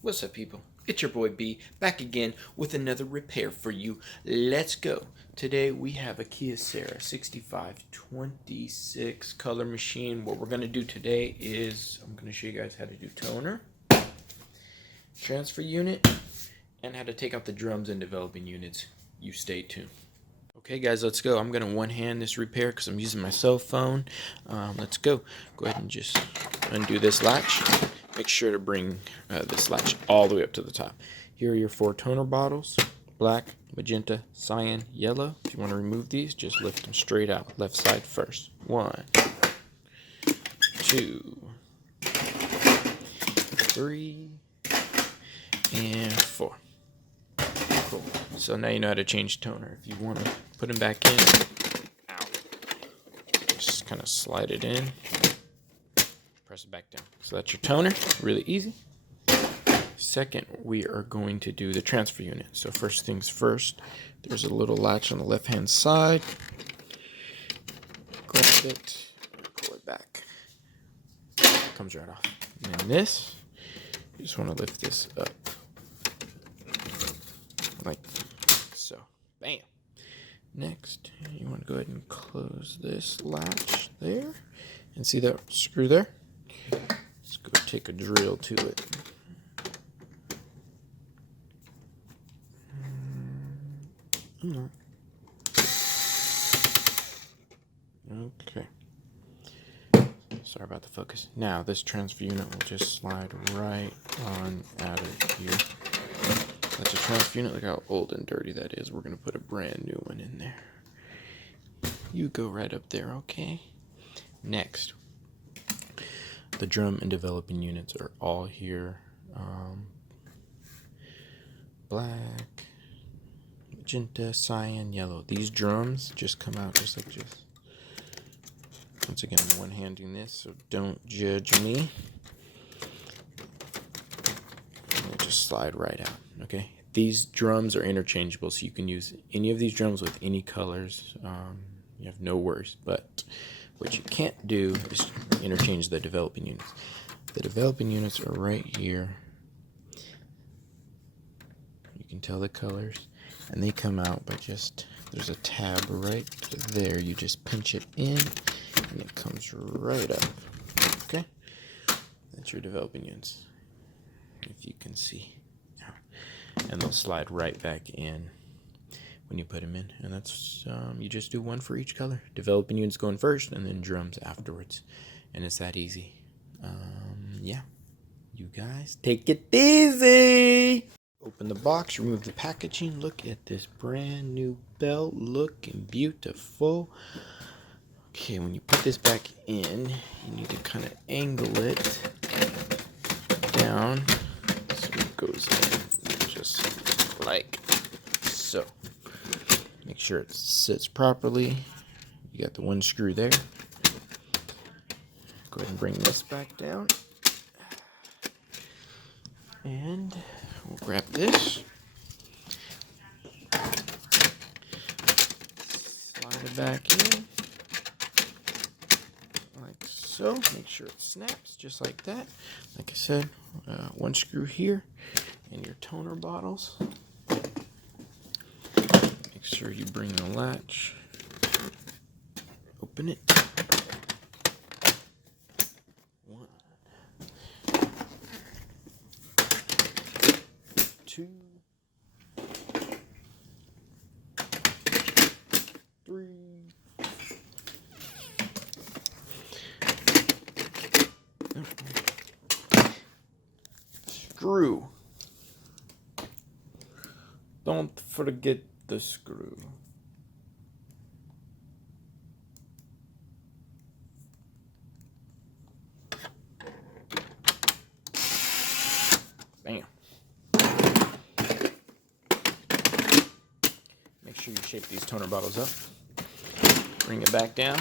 What's up, people? It's your boy B, back again with another repair for you. Let's go. Today we have a Kyocera 6526 color machine. What we're going to do today is I'm going to show you guys how to do toner, transfer unit, and how to take out the drums and developing units. You stay tuned. Okay guys, let's go. I'm going to one-hand this repair because I'm using my cell phone. Let's go. Go ahead and just undo this latch. Make sure to bring this latch all the way up to the top. Here are your 4 toner bottles: black, magenta, cyan, yellow. If you want to remove these, just lift them straight out. Left side first. 1, 2, 3, and 4. Cool. So now you know how to change toner. If you want to put them back in, just kind of slide it in. Press it back down. So that's your toner. Really easy. Second, we are going to do the transfer unit. So first things first, there's a little latch on the left hand side. Grab it, pull it back. It comes right off. And then this, you just want to lift this up. Like so. Bam. Next, you want to go ahead and close this latch there. And see that screw there? Let's go take a drill to it. Okay. Sorry about the focus. Now this transfer unit will just slide right on out of here. That's a transfer unit. Look how old and dirty that is. We're going to put a brand new one in there. You go right up there, okay? Next, the drum and developing units are all here. Black, magenta, cyan, yellow. These drums just come out just like this. Once again, I'm one-handing this, so don't judge me. And it just slide right out, okay? These drums are interchangeable, so you can use any of these drums with any colors. You have no worries, but what you can't do is interchange the developing units. The developing units are right here. You can tell the colors, and they come out by just, there's a tab right there. You just pinch it in, and it comes right up. Okay? That's your developing units, if you can see. And they'll slide right back in when you put them in. And that's, you just do one for each color. Developing units going first, and then drums afterwards. And it's that easy. Yeah. You guys, take it easy! Open the box, remove the packaging. Look at this brand new belt, looking beautiful. Okay, when you put this back in, you need to kind of angle it down so it goes in just like so. Make sure it sits properly. You got the one screw there. Go ahead and bring this back down. And we'll grab this. Slide it back in. Like so. Make sure it snaps just like that. Like I said, one screw here. And your toner bottles. Make sure you bring the latch. Open it. 1, 2, 3. Screw. Don't forget the screw. Bam. Make sure you shape these toner bottles up. Bring it back down.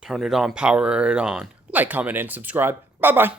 Turn it on, power it on. Like, comment, and subscribe. Bye-bye.